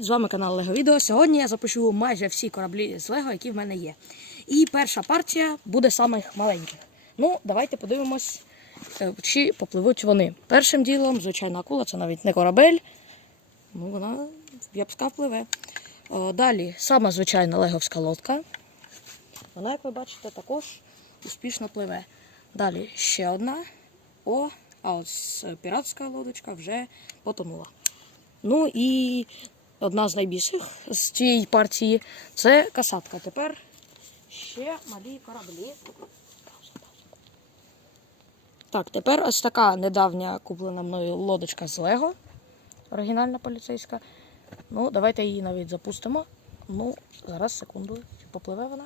привіт! З вами канал Лего Відео. Сьогодні я запишу майже всі кораблі з Лего, які в мене є. І перша партія буде самих маленьких. Ну, давайте подивимось, е, чи попливуть вони. Першим ділом, звичайна акула, це навіть не корабель. Ну, вона, я б пливе. Далі, сама звичайна леговська лодка. Вона, як ви бачите, також успішно пливе. Далі ще одна. О, а ось піратська лодочка вже потонула. Ну і одна з найбільших з цієї партії це касатка. Тепер ще малі кораблі. Так, тепер ось така недавня куплена мною лодочка з Лего. Оригінальна поліцейська. Ну, давайте її навіть запустимо. Ну, зараз, секунду, попливе вона.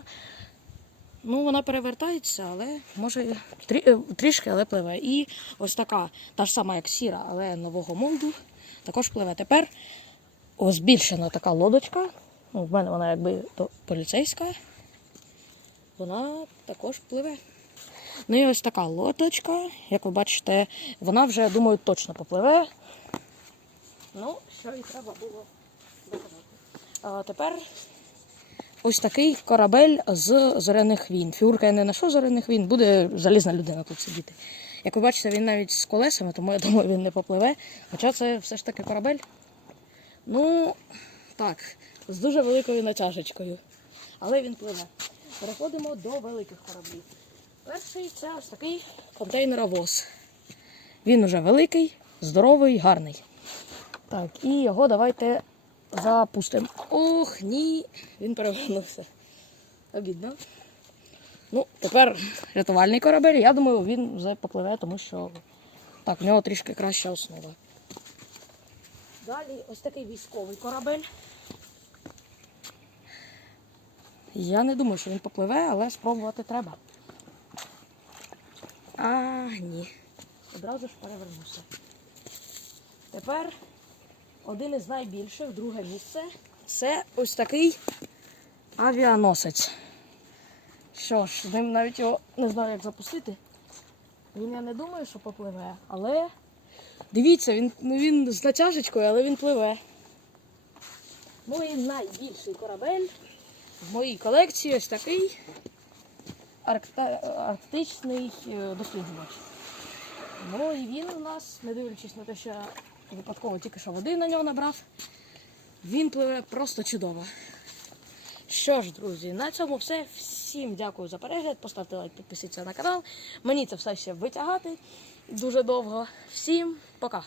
Ну, вона перевертається, але може трі, е, трішки, але пливе. І ось така, та ж сама, як сіра, але нового молду, також пливе. Тепер збільшена така лодочка. Ну, в мене вона якби поліцейська. Вона також пливе. Ну і ось така лодочка, як ви бачите, вона вже, думаю, точно попливе. Ну, що і треба було доказати. А тепер ось такий корабель з зоряних війн. Фігурка я не знайшов зоряних війн, буде залізна людина тут сидіти. Як ви бачите, він навіть з колесами, тому я думаю, він не попливе. Хоча це все ж таки корабель. Ну, так, з дуже великою натяжечкою. Але він пливе. Переходимо до великих кораблів. Перший це ось такий контейнеровоз. Він уже великий, здоровий, гарний. Так, і його давайте запустимо. Ох, ні, він перевернувся. Обідно. Ну, тепер рятувальний корабель. Я думаю, він вже попливе, тому що так, в нього трішки краща основа. Далі ось такий військовий корабель. Я не думаю, що він попливе, але спробувати треба. А, ні. Одразу ж перевернувся. Тепер один із найбільших, друге місце. Це ось такий авіаносець. Що ж, з ним навіть його не знаю, як запустити. Він я не думаю, що попливе, але дивіться, він, ну, він з натяжечкою, але він пливе. І найбільший корабель в моїй колекції ось такий аркта- арктичний е, досліджувач. Ну і він у нас, не дивлячись на те, що випадково тільки що води на нього набрав, він пливе просто чудово. Що ж, друзі, на цьому все. Всім дякую за перегляд. Поставте лайк, підпишіться на канал. Мені це все ще витягати дуже довго. Всім пока!